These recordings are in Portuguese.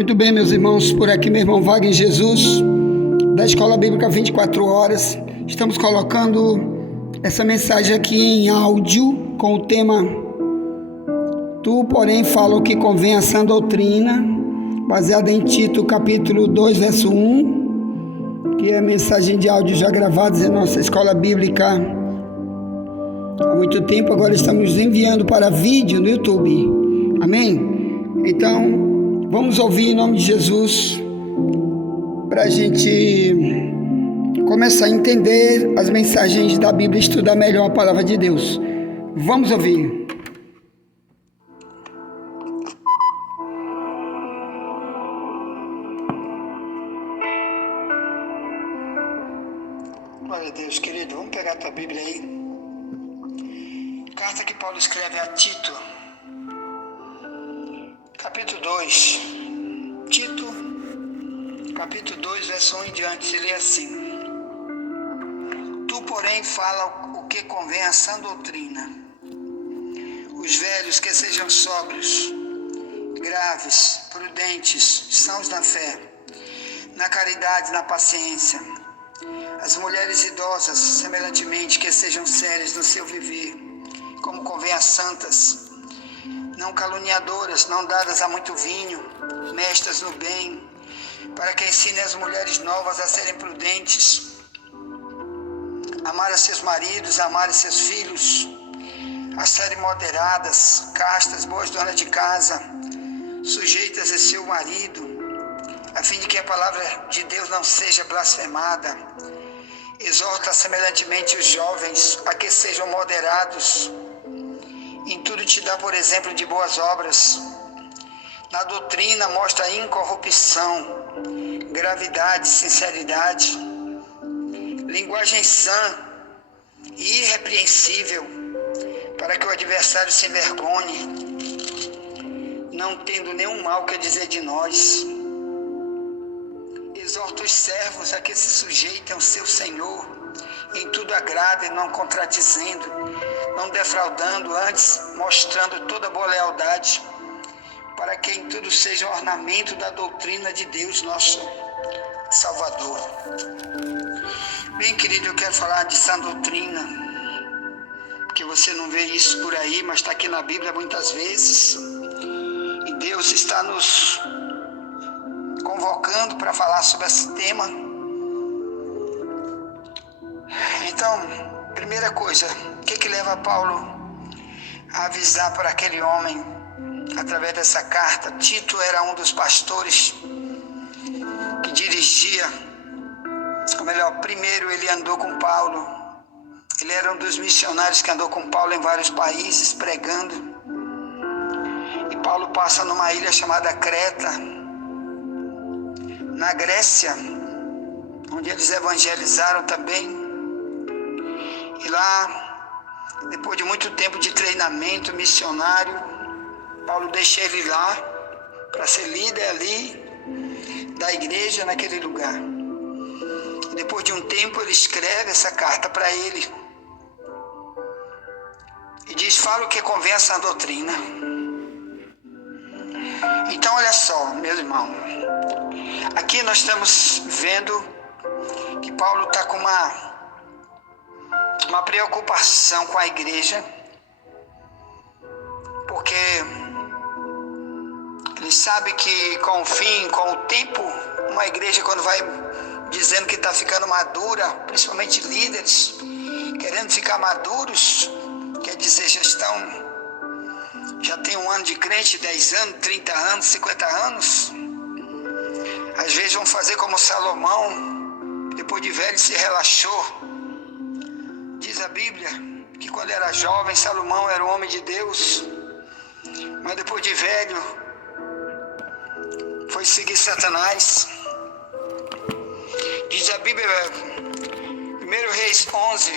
Muito bem, meus irmãos, por aqui meu irmão Wagner Jesus, da Escola Bíblica 24 Horas. Estamos colocando essa mensagem aqui em áudio com o tema Tu, porém, fala o que convém à sã doutrina, baseada em Tito, capítulo 2, verso 1, que é a mensagem de áudio já gravadas em nossa Escola Bíblica há muito tempo. Agora estamos enviando para vídeo no YouTube. Amém? Então, vamos ouvir em nome de Jesus, para a gente começar a entender as mensagens da Bíblia e estudar melhor a palavra de Deus. Vamos ouvir. Glória a Deus, querido. Vamos pegar a tua Bíblia aí. Carta que Paulo escreve a Tito, capítulo 2. Tito, capítulo 2, verso 1 em diante, se lê assim: Tu, porém, fala o que convém à sã doutrina. Os velhos que sejam sóbrios, graves, prudentes, sãos na fé, na caridade, na paciência. As mulheres idosas, semelhantemente, que sejam sérias no seu viver, como convém às santas, não caluniadoras, não dadas a muito vinho, mestras no bem, para que ensinem as mulheres novas a serem prudentes, amar a seus maridos, amar a seus filhos, a serem moderadas, castas, boas donas de casa, sujeitas a seu marido, a fim de que a palavra de Deus não seja blasfemada. Exorta semelhantemente os jovens a que sejam moderados. Em tudo te dá, por exemplo, de boas obras. Na doutrina mostra incorrupção, gravidade, sinceridade, linguagem sã e irrepreensível, para que o adversário se envergonhe, não tendo nenhum mal que dizer de nós. Exorta os servos a que se sujeitem ao seu Senhor, em tudo agradem, não contradizendo, não defraudando, antes mostrando toda boa lealdade, para que em tudo seja um ornamento da doutrina de Deus, nosso Salvador. Bem, querido, eu quero falar de sã doutrina, porque você não vê isso por aí, mas está aqui na Bíblia muitas vezes, e Deus está nos convocando para falar sobre esse tema. Então, primeira coisa, o que leva Paulo a avisar para aquele homem através dessa carta? Tito era um dos pastores que dirigia, ou melhor, primeiro ele andou com Paulo. Ele era um dos missionários que andou com Paulo em vários países pregando. E Paulo passa numa ilha chamada Creta, na Grécia, onde eles evangelizaram também. E lá, depois de muito tempo de treinamento missionário, Paulo deixa ele lá para ser líder ali da igreja naquele lugar. E depois de um tempo ele escreve essa carta para ele e diz: fala o que convém à sã doutrina. Então olha só, meus irmãos, aqui nós estamos vendo que Paulo está com uma preocupação com a igreja, porque ele sabe que com o fim, com o tempo, uma igreja quando vai dizendo que está ficando madura, principalmente líderes, querendo ficar maduros, quer dizer, já tem 1 ano de crente, 10 anos, 30 anos, 50 anos, às vezes vão fazer como Salomão, depois de velho se relaxou. Diz a Bíblia que quando era jovem, Salomão era um homem de Deus, mas depois de velho, foi seguir Satanás. Diz a Bíblia, 1 Reis 11,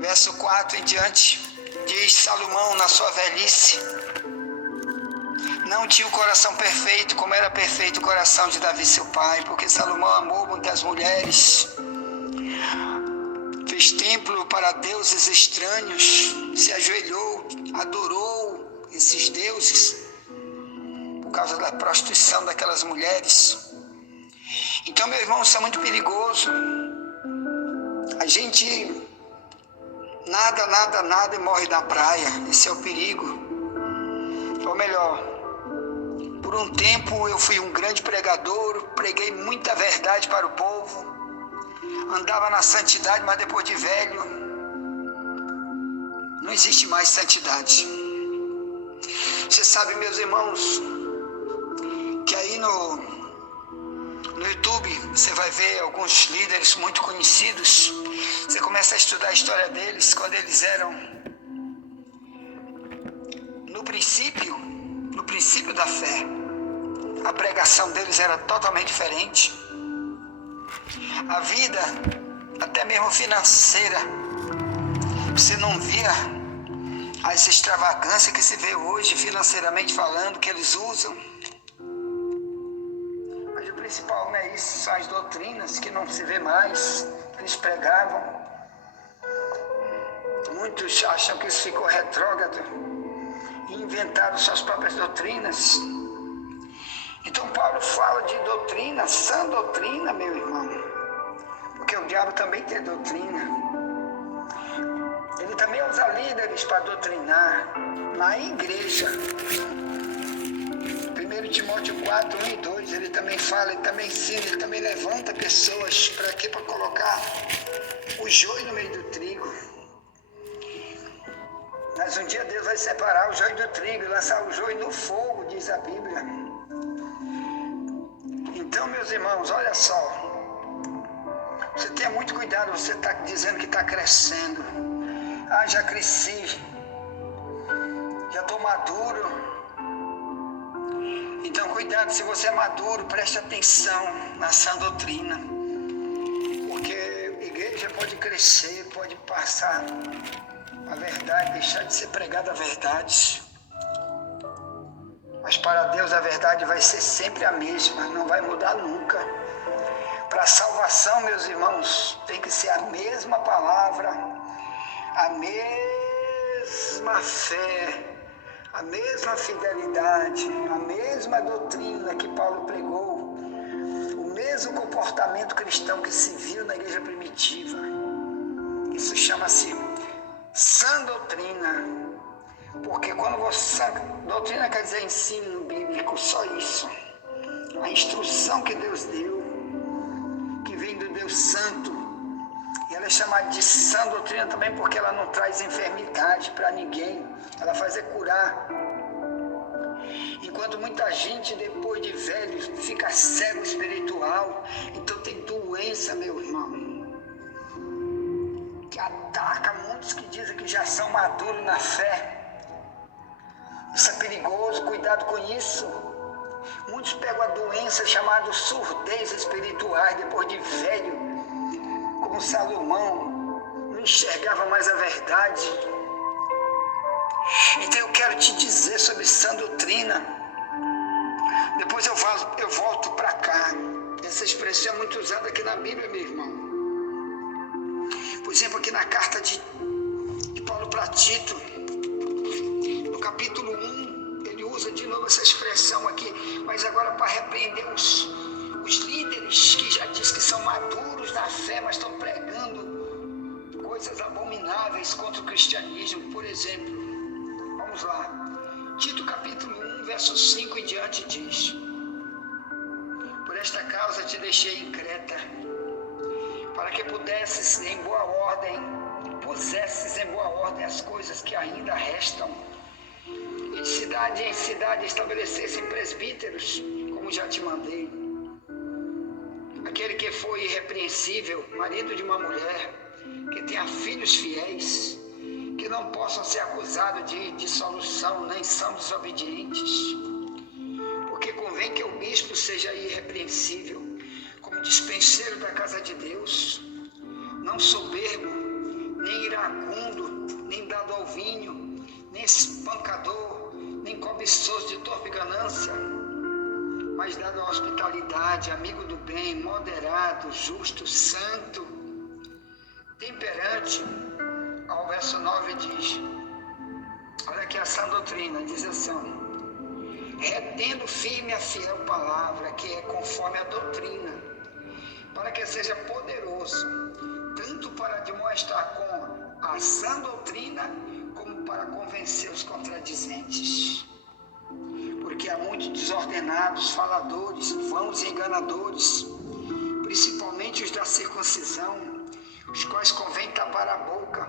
verso 4 em diante, diz: Salomão, na sua velhice, não tinha o coração perfeito, como era perfeito o coração de Davi, seu pai, porque Salomão amou muitas mulheres, fez templo para deuses estranhos, se ajoelhou, adorou esses deuses, por causa da prostituição daquelas mulheres. Então, meu irmão, isso é muito perigoso. A gente nada e morre na praia. Esse é o perigo. Ou melhor, por um tempo eu fui um grande pregador, preguei muita verdade para o povo, andava na santidade, mas depois de velho, não existe mais santidade. Você sabe, meus irmãos, que aí no YouTube você vai ver alguns líderes muito conhecidos. Você começa a estudar a história deles quando eles eram no princípio da fé. A pregação deles era totalmente diferente. A vida, até mesmo financeira, você não via as extravagâncias que se vê hoje, financeiramente falando, que eles usam. Mas o principal não é isso, são as doutrinas que não se vê mais, que eles pregavam. Muitos acham que isso ficou retrógrado e inventaram suas próprias doutrinas. Então Paulo fala de doutrina, sã doutrina, meu irmão, porque o diabo também tem doutrina. Ele também usa líderes para doutrinar na igreja. 1 Timóteo 4, 1 e 2, ele também fala, ele também ensina, ele também levanta pessoas para quê? Para colocar o joio no meio do trigo. Mas um dia Deus vai separar o joio do trigo e lançar o joio no fogo, diz a Bíblia. Então, meus irmãos, olha só. Você tenha muito cuidado, você está dizendo que está crescendo. Ah, já cresci. Já estou maduro. Então, cuidado, se você é maduro, preste atenção na sã doutrina. Porque a igreja pode crescer, pode passar a verdade, deixar de ser pregada a verdade. Mas para Deus a verdade vai ser sempre a mesma, não vai mudar nunca. Para a salvação, meus irmãos, tem que ser a mesma palavra, a mesma fé, a mesma fidelidade, a mesma doutrina que Paulo pregou, o mesmo comportamento cristão que se viu na igreja primitiva. Isso chama-se sã doutrina. Porque quando você... doutrina quer dizer ensino bíblico, só isso. A instrução que Deus deu, que vem do Deus Santo. E ela é chamada de sã doutrina também porque ela não traz enfermidade para ninguém. Ela faz é curar. Enquanto muita gente, depois de velho, fica cego espiritual. Então tem doença, meu irmão, que ataca muitos que dizem que já são maduros na fé. Isso é perigoso, cuidado com isso. Muitos pegam a doença chamada surdez espiritual depois de velho, como Salomão, não enxergava mais a verdade. Então eu quero te dizer sobre sã doutrina. Depois eu volto para cá. Essa expressão é muito usada aqui na Bíblia, meu irmão. Por exemplo, aqui na carta de Paulo para Tito, capítulo 1, ele usa de novo essa expressão aqui, mas agora para repreender os líderes que já diz que são maduros na fé, mas estão pregando coisas abomináveis contra o cristianismo. Por exemplo, vamos lá, Tito capítulo 1, verso 5 em diante diz: por esta causa te deixei em Creta, para que pusesses em boa ordem as coisas que ainda restam, e de cidade em cidade estabelecessem presbíteros, como já te mandei. Aquele que foi irrepreensível, marido de uma mulher, que tenha filhos fiéis, que não possam ser acusados de dissolução, nem são desobedientes. Porque convém que o bispo seja irrepreensível, como dispenseiro da casa de Deus, não soberbo, nem iracundo, nem dado ao vinho, nem espancador, nem cobiçoso de torpe ganância, mas dado à hospitalidade, amigo do bem, moderado, justo, santo, temperante. Ao verso 9 diz, olha aqui a sã doutrina, diz assim: retendo firme a fiel palavra, que é conforme a doutrina, para que seja poderoso, tanto para demonstrar com a sã doutrina, como para convencer os contradizentes. Porque há muitos desordenados, faladores, vãos e enganadores, principalmente os da circuncisão, os quais convém tapar a boca,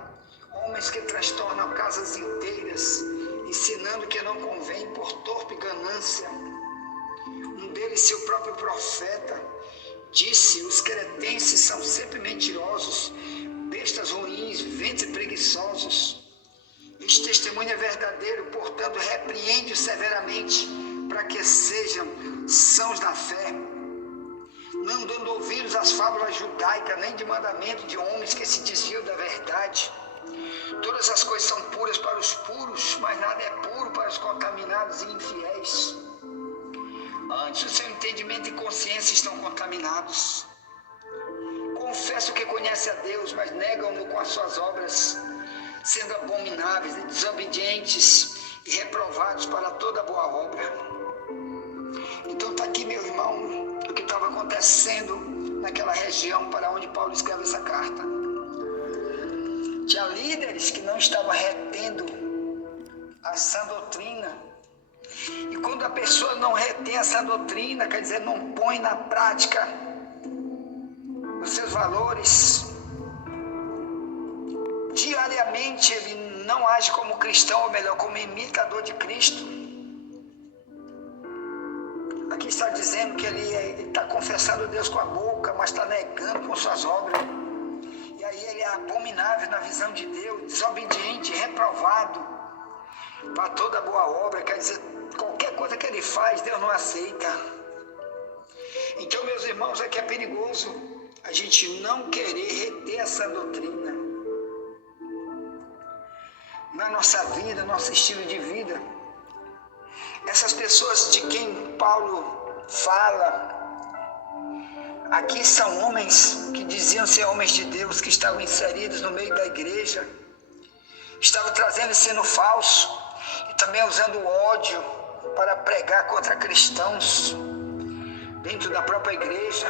homens que transtornam casas inteiras, ensinando que não convém por torpe ganância. Um deles, seu próprio profeta, disse: os cretenses são sempre mentirosos, bestas ruins, ventres preguiçosos. Este testemunho é verdadeiro, portanto, repreende-o severamente, para que sejam sãos na fé, não dando ouvidos às fábulas judaicas, nem de mandamento de homens que se desviam da verdade. Todas as coisas são puras para os puros, mas nada é puro para os contaminados e infiéis. Antes, o seu entendimento e consciência estão contaminados. Confesso que conhece a Deus, mas negam-no com as suas obras, sendo abomináveis e desobedientes e reprovados para toda boa obra. Então está aqui, meu irmão, o que estava acontecendo naquela região para onde Paulo escreve essa carta. Tinha líderes que não estavam retendo a sã doutrina. E quando a pessoa não retém essa doutrina, quer dizer, não põe na prática os seus valores, diariamente ele não age como cristão, ou melhor, como imitador de Cristo. Aqui está dizendo que ele está confessando Deus com a boca, mas está negando com suas obras. E aí ele é abominável na visão de Deus, desobediente, reprovado para toda boa obra. Quer dizer, qualquer coisa que ele faz, Deus não aceita. Então, meus irmãos, aqui é perigoso a gente não querer reter essa doutrina na nossa vida, nosso estilo de vida. Essas pessoas de quem Paulo fala aqui são homens que diziam ser homens de Deus, que estavam inseridos no meio da igreja, estavam trazendo ensino falso e também usando ódio para pregar contra cristãos dentro da própria igreja.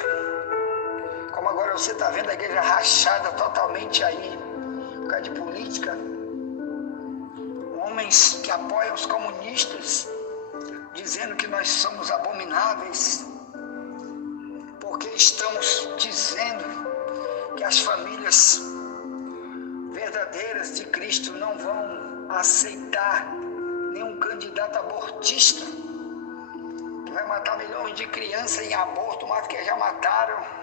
Como agora você está vendo a igreja rachada totalmente aí, por causa de política. Homens que apoiam os comunistas, dizendo que nós somos abomináveis, porque estamos dizendo que as famílias verdadeiras de Cristo não vão aceitar nenhum candidato abortista que vai matar milhões de crianças em aborto, mais do que já mataram.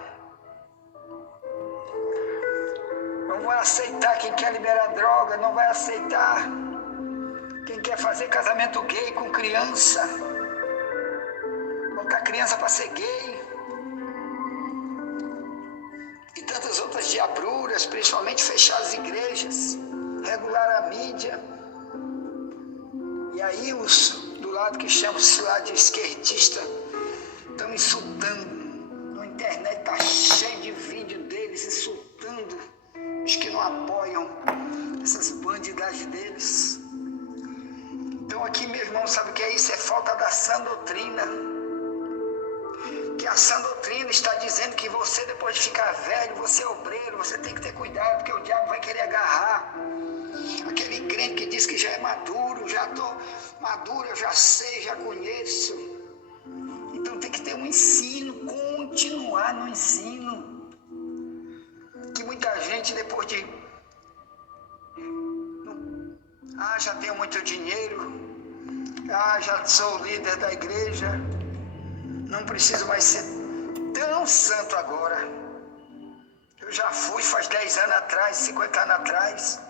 Não vai aceitar quem quer liberar droga, não vai aceitar quem quer fazer casamento gay com criança, botar criança para ser gay, e tantas outras diabruras, principalmente fechar as igrejas, regular a mídia. E aí os do lado que chamam-se lá de esquerdista estão insultando. Na internet está cheio de vídeo deles insultando os que não apoiam essas bandidades deles. Então aqui, meu irmão, sabe o que é isso? É falta da sã doutrina. Que a sã doutrina está dizendo que você, depois de ficar velho, você é obreiro, você tem que ter cuidado, porque o diabo vai querer agarrar. Aquele crente que diz que já é maduro, já estou maduro, eu já sei, já conheço. Então tem que ter um ensino, continuar no ensino. Que muita gente, depois de já tenho muito dinheiro, já sou líder da igreja, não preciso mais ser tão santo agora. Eu já fui faz 10 anos atrás, 50 anos atrás.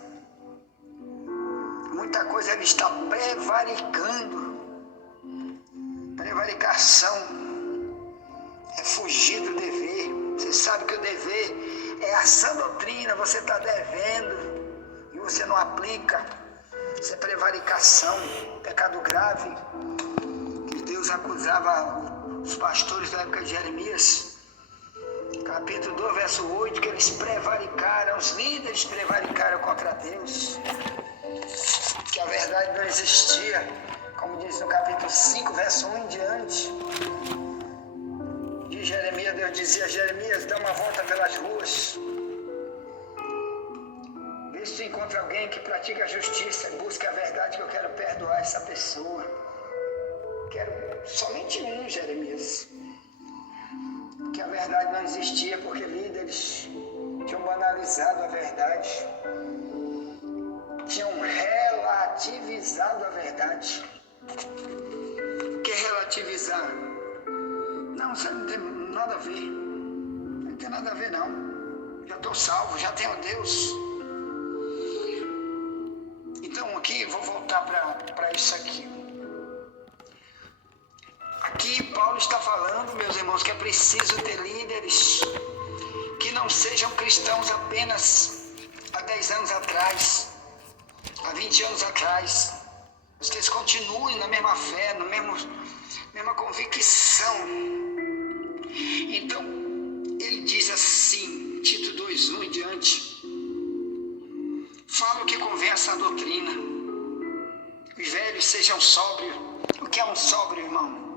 Muita coisa ele está prevaricando. Prevaricação é fugir do dever. Você sabe que o dever é a sã doutrina, você está devendo e você não aplica. Isso é prevaricação, pecado grave, que Deus acusava os pastores da época de Jeremias, capítulo 2, verso 8, que eles prevaricaram, os líderes prevaricaram contra Deus, que a verdade não existia, como diz no capítulo 5, verso 1 em diante, de Jeremias, Deus dizia a Jeremias, dá uma volta pelas ruas, vê se tu encontra alguém que pratica a justiça e busca a verdade, que eu quero perdoar essa pessoa. Quero somente um, Jeremias. Que a verdade não existia, porque líderes tinham banalizado a verdade, tinham relativizado a verdade. O que é relativizar? Não, isso não tem nada a ver. Não tem nada a ver, não. Já estou salvo, já tenho Deus. Então aqui, vou voltar para isso aqui. Aqui Paulo está falando, meus irmãos, que é preciso ter líderes que não sejam cristãos apenas há 10 anos atrás, há 20 anos atrás, mas que eles continuem na mesma fé, na mesma convicção. Então, ele diz assim, Tito 2:1 em diante, fala o que convém a essa doutrina, os velhos sejam sóbrios. O que é um sóbrio, irmão?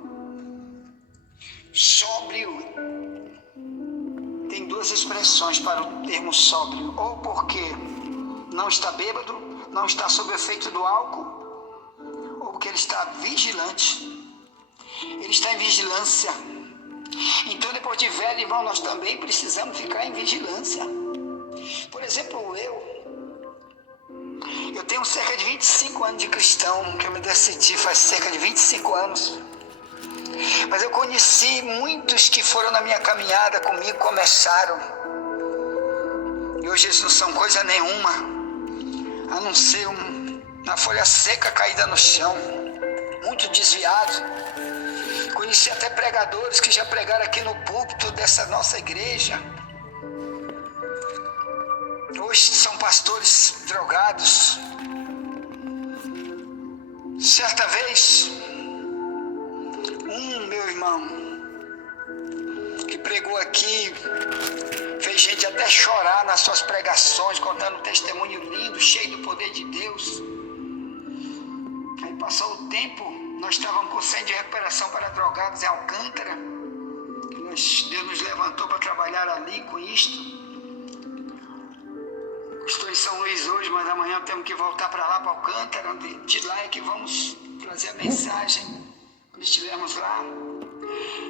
Sóbrio tem duas expressões para o termo sóbrio, ou porque não está bêbado, não está sob o efeito do álcool, ou porque ele está vigilante, ele está em vigilância. Então, depois de velho, irmão, nós também precisamos ficar em vigilância. Por exemplo, eu tenho cerca de 25 anos de cristão, que eu me decidi faz cerca de 25 anos. Mas eu conheci muitos que foram na minha caminhada comigo, começaram. E hoje eles não são coisa nenhuma, a não ser uma folha seca caída no chão, muito desviado. Conheci até pregadores que já pregaram aqui no púlpito dessa nossa igreja. Hoje são pastores drogados. Certa vez, meu irmão, que pregou aqui, fez gente até chorar nas suas pregações, contando um testemunho lindo, cheio do poder de Deus. Aí passou o tempo, nós estávamos com centro de recuperação para drogados em Alcântara. Deus nos levantou para trabalhar ali com isto. Estou em São Luís hoje, mas amanhã temos que voltar para lá, para Alcântara. De lá é que vamos trazer a mensagem quando estivermos lá.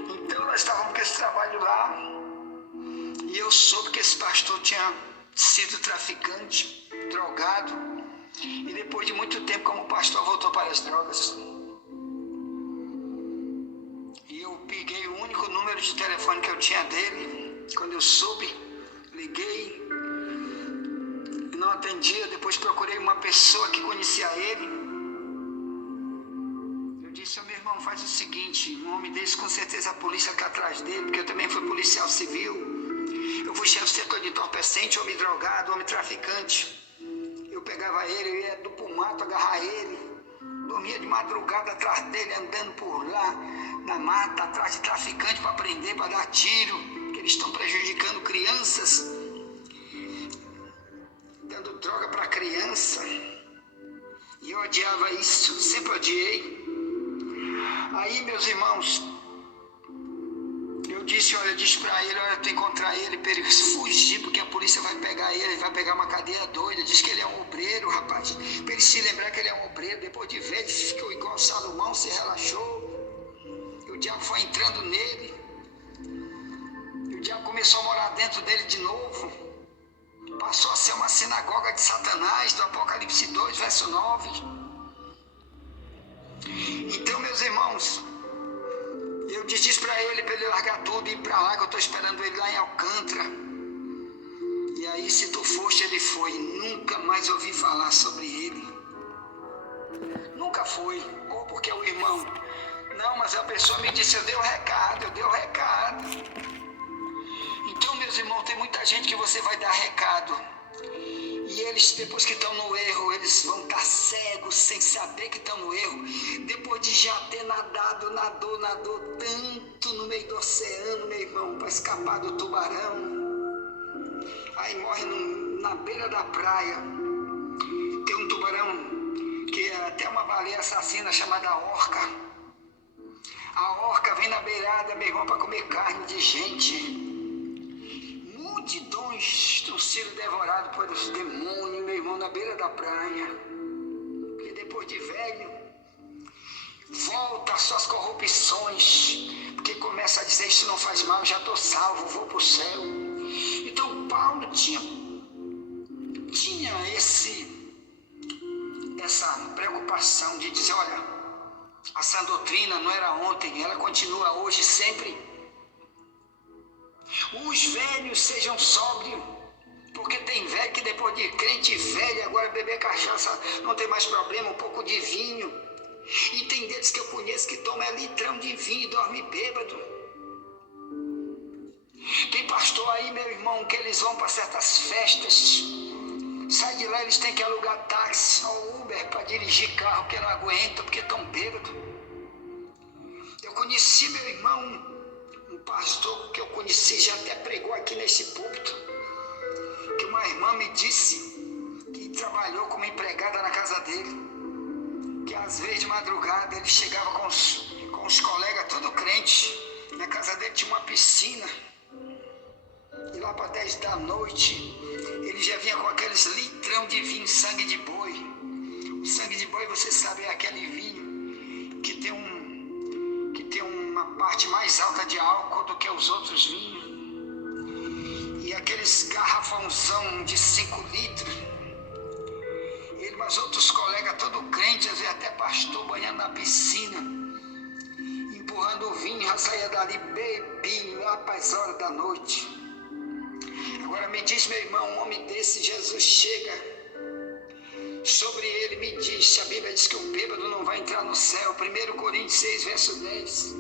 Então nós estávamos com esse trabalho lá, e eu soube que esse pastor tinha sido traficante, drogado, e depois de muito tempo como pastor voltou para as drogas. E eu peguei o único número de telefone que eu tinha dele. Quando eu soube, liguei, não atendia. Depois procurei uma pessoa que conhecia ele. Disse, meu irmão, faz o seguinte, um homem desse, com certeza a polícia está atrás dele, porque eu também fui policial civil. Eu fui chefe do setor de entorpecente, homem drogado, homem traficante. Eu pegava ele, eu ia do mato agarrar ele, dormia de madrugada atrás dele, andando por lá, na mata, atrás de traficante para prender, para dar tiro, que eles estão prejudicando crianças, dando droga para criança. E eu odiava isso, sempre odiei. Aí, meus irmãos, eu disse para ele, olha, tu encontrar ele para ele fugir, porque a polícia vai pegar ele, vai pegar uma cadeia doida. Diz que ele é um obreiro, rapaz, para ele se lembrar que ele é um obreiro. Depois de ver, ele ficou igual Salomão, se relaxou, e o diabo foi entrando nele, e o diabo começou a morar dentro dele de novo, passou a ser uma sinagoga de Satanás, do Apocalipse 2, verso 9. Então, meus irmãos, eu disse para ele largar tudo e ir para lá, que eu estou esperando ele lá em Alcântara. E aí, se tu foste, ele foi. Nunca mais ouvi falar sobre ele. Nunca foi. Ou porque o irmão, não, mas a pessoa me disse, eu dei o recado. Então, meus irmãos, tem muita gente que você vai dar recado, e eles, depois que estão no erro, eles vão estar cegos, sem saber que estão no erro, depois de já ter nadou tanto no meio do oceano, meu irmão, para escapar do tubarão. Aí morre na beira da praia. Tem um tubarão que é até uma baleia assassina chamada orca. A orca vem na beirada, meu irmão, para comer carne de gente. Multidões estão sendo devoradas por esse demônio, meu irmão, na beira da praia. Porque depois de velho, volta às suas corrupções, porque começa a dizer: isso não faz mal, já estou salvo, vou para o céu. Então Paulo tinha essa preocupação de dizer: olha, a sã doutrina não era ontem, ela continua hoje sempre. Os velhos sejam sóbrios, porque tem velho que depois de crente velho, agora beber cachaça não tem mais problema, um pouco de vinho. E tem deles que eu conheço que tomam litrão de vinho e dorme bêbado. Tem pastor aí, meu irmão, que eles vão para certas festas, sai de lá, eles têm que alugar táxi ou Uber para dirigir carro, que não aguentam, porque estão bêbados. Eu conheci, meu irmão, um pastor que eu conheci, já até pregou aqui nesse púlpito, que uma irmã me disse que trabalhou como empregada na casa dele, que às vezes de madrugada ele chegava com os colegas, todo crente, na casa dele tinha uma piscina, e lá para 10 da noite, ele já vinha com aqueles litrão de vinho, sangue de boi. O sangue de boi, você sabe, é aquele vinho que tem uma parte mais alta de álcool do que os outros vinhos. E aqueles garrafãozão de 5 litros. Ele, mas outros colegas, todo crente, às vezes até pastor, banhando na piscina, empurrando o vinho, já saía dali bebinho lá para as horas da noite. Agora me diz, meu irmão, um homem desse, Jesus chega sobre ele, me diz, a Bíblia diz que o bêbado não vai entrar no céu, 1 Coríntios 6, verso 10.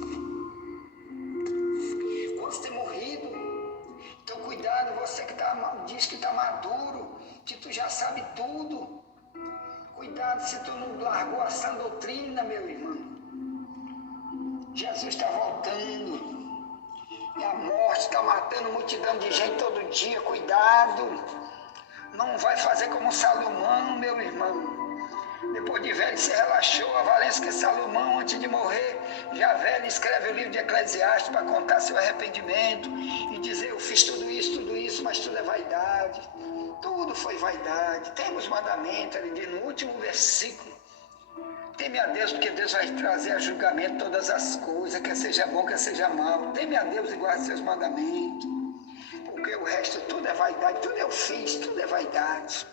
Quantos tem morrido? Então cuidado, você que diz que está maduro, que tu já sabe tudo. Cuidado se tu não largou a sã doutrina, meu irmão. Jesus está voltando. E a morte está matando multidão de gente todo dia. Cuidado. Não vai fazer como Salomão, meu irmão. Depois de velho se relaxou. A Valência que Salomão, antes de morrer, já velho, escreve o livro de Eclesiastes para contar seu arrependimento e dizer: eu fiz tudo isso, mas tudo é vaidade. Tudo foi vaidade. Temos mandamento, ele diz no último versículo: teme a Deus, porque Deus vai trazer a julgamento todas as coisas, quer seja bom, quer seja mal. Teme a Deus e guarde seus mandamentos, porque o resto tudo é vaidade, tudo eu fiz, tudo é vaidade.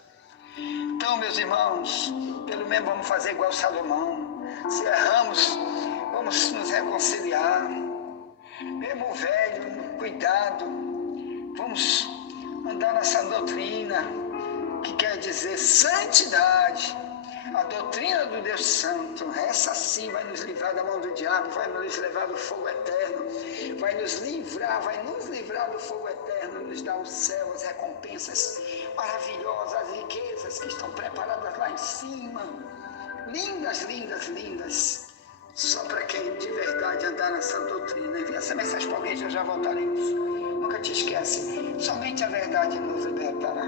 Então, meus irmãos, pelo menos vamos fazer igual Salomão. Se erramos, vamos nos reconciliar. Mesmo velho, cuidado, vamos andar nessa doutrina, que quer dizer santidade. A doutrina do Deus Santo, essa sim vai nos livrar da mão do diabo, vai nos livrar do fogo eterno, vai nos livrar do fogo eterno, nos dar o céu, as recompensas maravilhosas, as riquezas que estão preparadas lá em cima, lindas, lindas, lindas, só para quem de verdade andar nessa doutrina. Envia essa mensagem para alguém, já voltaremos. Nunca te esquece, somente a verdade nos libertará.